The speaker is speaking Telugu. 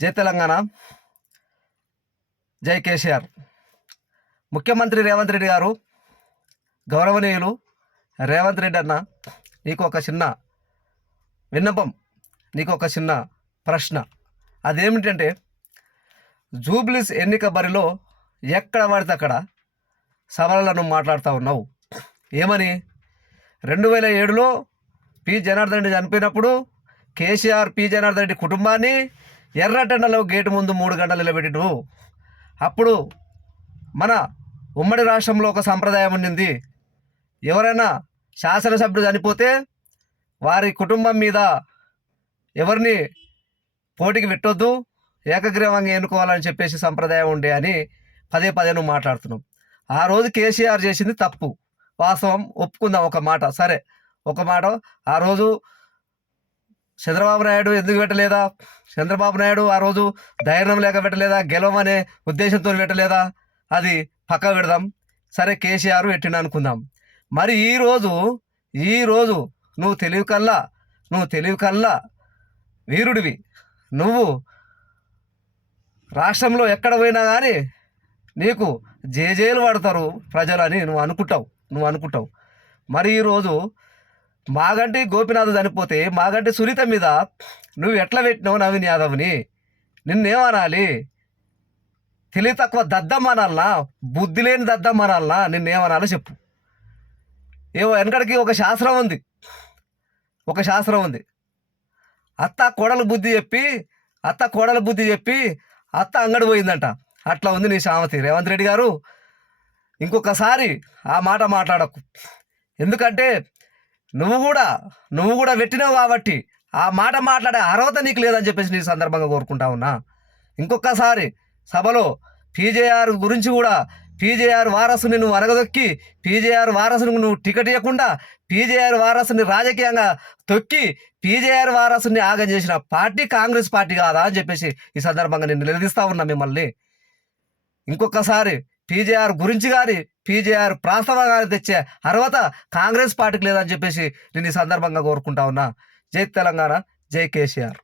జై తెలంగాణ. జై కేసీఆర్. ముఖ్యమంత్రి రేవంత్ రెడ్డి గారు గౌరవనీయులు రేవంత్ రెడ్డి అన్న నీకు ఒక చిన్న విన్నపం నీకు ఒక చిన్న ప్రశ్న. అదేమిటంటే జూబ్లీస్ ఎన్నిక బరిలో ఎక్కడ పడితే అక్కడ సభలను మాట్లాడుతూ ఉన్నావు. ఏమని? రెండు వేల ఏడులో పి. జనార్దన్ రెడ్డి చనిపోయినప్పుడు కేసీఆర్ పి. జనార్దన్ రెడ్డి కుటుంబాన్ని ఎర్రటెండలో గేటు ముందు మూడు గంటలు నిలబెట్టిను అప్పుడు మన ఉమ్మడి రాష్ట్రంలో ఒక సంప్రదాయం ఉండింది. ఎవరైనా శాసనసభ్యుడు చనిపోతే వారి కుటుంబం మీద ఎవరిని పోటీకి పెట్టొద్దు ఏకగ్రీవంగా ఎన్నుకోవాలని చెప్పేసి సంప్రదాయం ఉండే అని పదే పదే నువ్వు ఆ రోజు కేసీఆర్ చేసింది తప్పు. వాస్తవం ఒప్పుకుందాం ఒక మాట. సరే ఒక మాట. ఆ రోజు చంద్రబాబు నాయుడు ఎందుకు పెట్టలేదా? చంద్రబాబు నాయుడు ఆ రోజు ధైర్యం లేక పెట్టలేదా? గెలవమనే ఉద్దేశంతో పెట్టలేదా? అది పక్క పెడదాం. సరే కేసీఆర్ పెట్టిండు అనుకుందాం. మరి ఈరోజు ఈరోజు నువ్వు తెలివి కల్లా నువ్వు తెలివి కల్లా వీరుడివి. నువ్వు రాష్ట్రంలో ఎక్కడ పోయినా కానీ నీకు జేజేలు పడతారు ప్రజలని నువ్వు అనుకుంటావు. నువ్వు అనుకుంటావు. మరి ఈరోజు మాగంటి గోపినాథ్ చనిపోతే మాగంటి సునీత మీద నువ్వు ఎట్లా పెట్టినావు నవీన్ యాదవ్ని? నిన్నేమనాలి? తెలివి తక్కువ దద్దమ్మనాలనా? బుద్ధి లేని దద్దమ్మనాలనా? నిన్నేమనాలో చెప్పు. ఏవో వెనకడికి ఒక శాస్త్రం ఉంది. ఒక శాస్త్రం ఉంది. అత్త కోడలు బుద్ధి చెప్పి అత్త కోడలు బుద్ధి చెప్పి అత్త అంగడి పోయిందంట. అట్లా ఉంది నీ సామతి రేవంత్ రెడ్డి గారు ఇంకొకసారి ఆ మాట మాట్లాడకు. ఎందుకంటే నువ్వు కూడా నువ్వు కూడా పెట్టినావు కాబట్టి ఆ మాట మాట్లాడే అర్హత నీకు లేదని చెప్పేసి నీ సందర్భంగా కోరుకుంటా ఉన్నా. ఇంకొకసారి సభలో పీజేఆర్ గురించి కూడా పీజేఆర్ వారసుని నువ్వు అరగదొక్కి పీజేఆర్ వారసుని నువ్వు టికెట్ ఇవ్వకుండా పీజేఆర్ వారసుని రాజకీయంగా తొక్కి పీజేఆర్ వారసుని ఆగం చేసిన పార్టీ కాంగ్రెస్ పార్టీ కాదా అని చెప్పేసి ఈ సందర్భంగా నేను నిలదీస్తా ఉన్నా మిమ్మల్ని. ఇంకొకసారి పీజేఆర్ గురించి కానీ పీజేఆర్ ప్రాస్తవం తెచ్చే అర్హత కాంగ్రెస్ పార్టీకి లేదని చెప్పేసి నేను ఈ సందర్భంగా కోరుకుంటా ఉన్నా. జై తెలంగాణ జై కేసీఆర్.